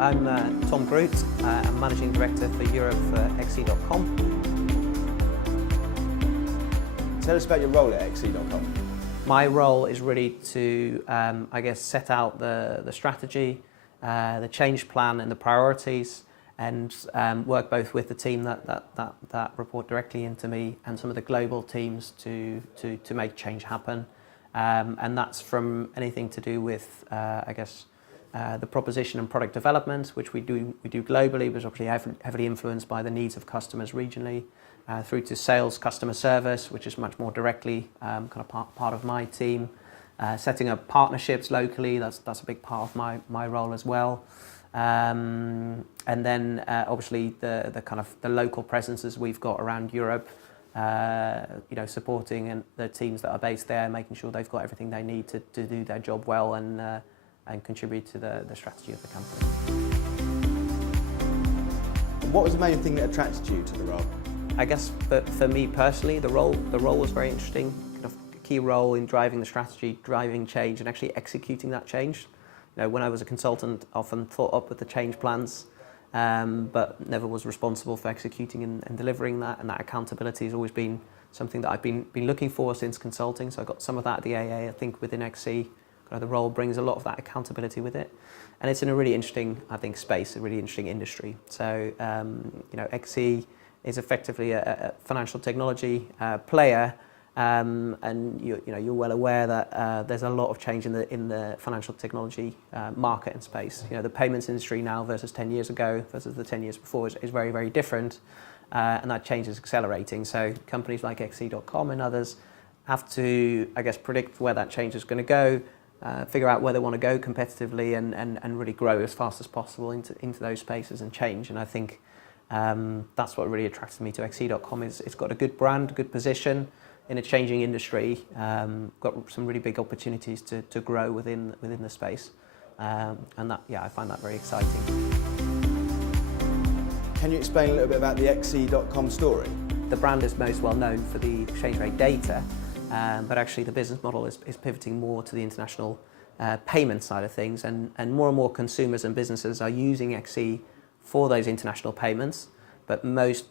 I'm Thom Groot. I'm Managing Director for Europe for XE.com. Tell us about your role at XE.com. My role is really to, set out the strategy, the change plan and the priorities, and work both with the team that report directly into me and some of the global teams to make change happen. And that's from anything to do with, the proposition and product development, which we do globally, but obviously heavily influenced by the needs of customers regionally, through to sales, customer service, which is much more directly part of my team. Setting up partnerships locally, that's a big part of my role as well. And then obviously the local presences we've got around Europe, supporting and the teams that are based there, making sure they've got everything they need to do their job well and contribute to the strategy of the company. What was the main thing that attracted you to the role? I guess for me personally, the role was very interesting. A key role in driving the strategy, driving change, and actually executing that change. When I was a consultant, often thought up with the change plans, but never was responsible for executing and delivering that. And that accountability has always been something that I've been looking for since consulting. So I got some of that at the AA. I think within XE, the role brings a lot of that accountability with it. And it's in a really interesting, space, a really interesting industry. So, XE is effectively a financial technology player, and you're well aware that there's a lot of change in the financial technology market and space. The payments industry now versus 10 years ago versus the 10 years before is very, very different, and that change is accelerating. So companies like XE.com and others have to, predict where that change is going to go, figure out where they want to go competitively, and really grow as fast as possible into those spaces and change. And I think that's what really attracted me to XE.com. Is it's got a good brand, good position in a changing industry, got some really big opportunities to grow within the space, and that, I find that very exciting. Can you explain a little bit about the XE.com story? The brand is most well known for the exchange rate data, but actually the business model is pivoting more to the international payment side of things, and more consumers and businesses are using XE for those international payments, but most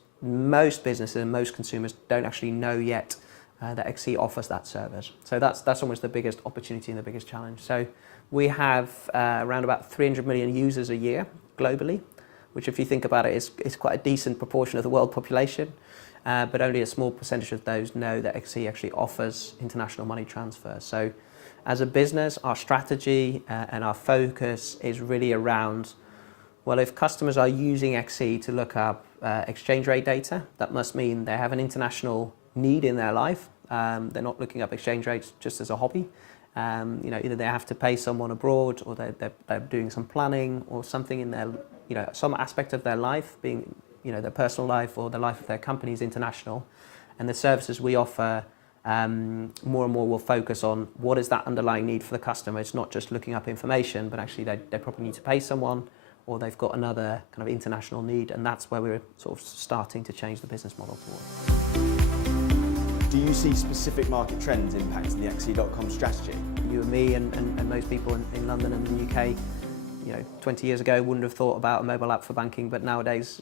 businesses and most consumers don't actually know yet that XE offers that service. So that's almost the biggest opportunity and the biggest challenge. So we have around about 300 million users a year globally, which if you think about it is quite a decent proportion of the world population, but only a small percentage of those know that XE actually offers international money transfer. So as a business, our strategy and our focus is really around, well, if customers are using XE to look up exchange rate data, that must mean they have an international need in their life. They're not looking up exchange rates just as a hobby. Either they have to pay someone abroad, or they're doing some planning or something in their, some aspect of their life, being, their personal life or the life of their company is international. And the services we offer more and more will focus on what is that underlying need for the customer. It's not just looking up information, but actually they probably need to pay someone, or they've got another kind of international need, and that's where we're sort of starting to change the business model towards. Do you see specific market trends impacting the XE.com strategy? You and me and most people in London and the UK, 20 years ago wouldn't have thought about a mobile app for banking, but nowadays,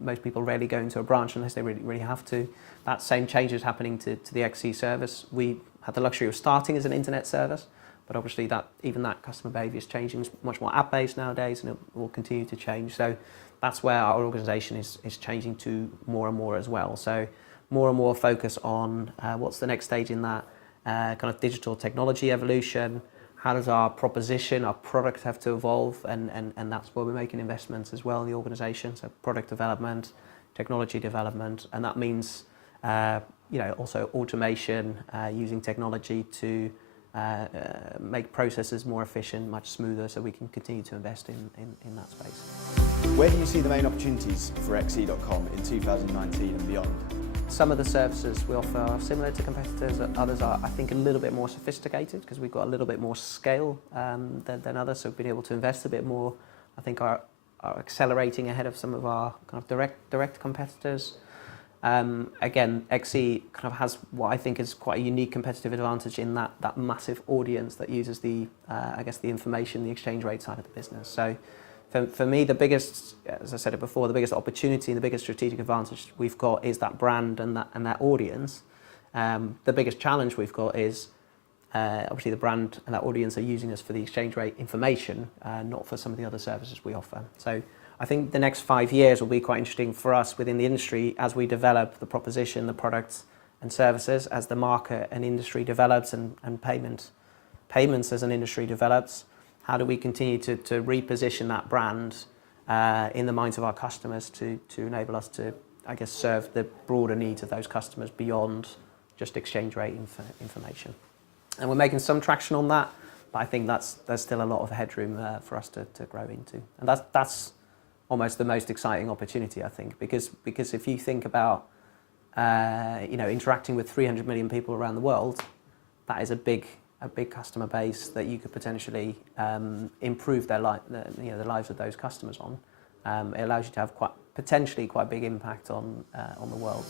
most people rarely go into a branch unless they really have to. That same change is happening to the XE service. We had the luxury of starting as an internet service, but obviously even that customer behaviour is changing. It's much more app-based nowadays, and it will continue to change. So that's where our organisation is changing to more and more as well. So more and more focus on what's the next stage in that kind of digital technology evolution. How does our proposition, our product have to evolve, and that's where we're making investments as well in the organisation. So product development, technology development, and that means also automation, using technology to make processes more efficient, much smoother, so we can continue to invest in that space. Where do you see the main opportunities for XE.com in 2019 and beyond? Some of the services we offer are similar to competitors, others are, I think, a little bit more sophisticated because we've got a little bit more scale than others, so we've been able to invest a bit more. I think are accelerating ahead of some of our kind of direct competitors. Again, XE kind of has what I think is quite a unique competitive advantage in that massive audience that uses the information, the exchange rate side of the business. So For me, the biggest, as I said it before, the biggest opportunity and the biggest strategic advantage we've got is that brand and that audience. The biggest challenge we've got is obviously the brand and that audience are using us for the exchange rate information, not for some of the other services we offer. So I think the next 5 years will be quite interesting for us within the industry as we develop the proposition, the products and services, as the market and industry develops and payments as an industry develops. How do we continue to reposition that brand in the minds of our customers to enable us to, I guess, serve the broader needs of those customers beyond just exchange rate information. And we're making some traction on that, but I think there's still a lot of headroom for us to grow into. And that's almost the most exciting opportunity, I think, because if you think about interacting with 300 million people around the world, that is a big customer base that you could potentially improve the lives of those customers on. It allows you to have potentially quite big impact on the world.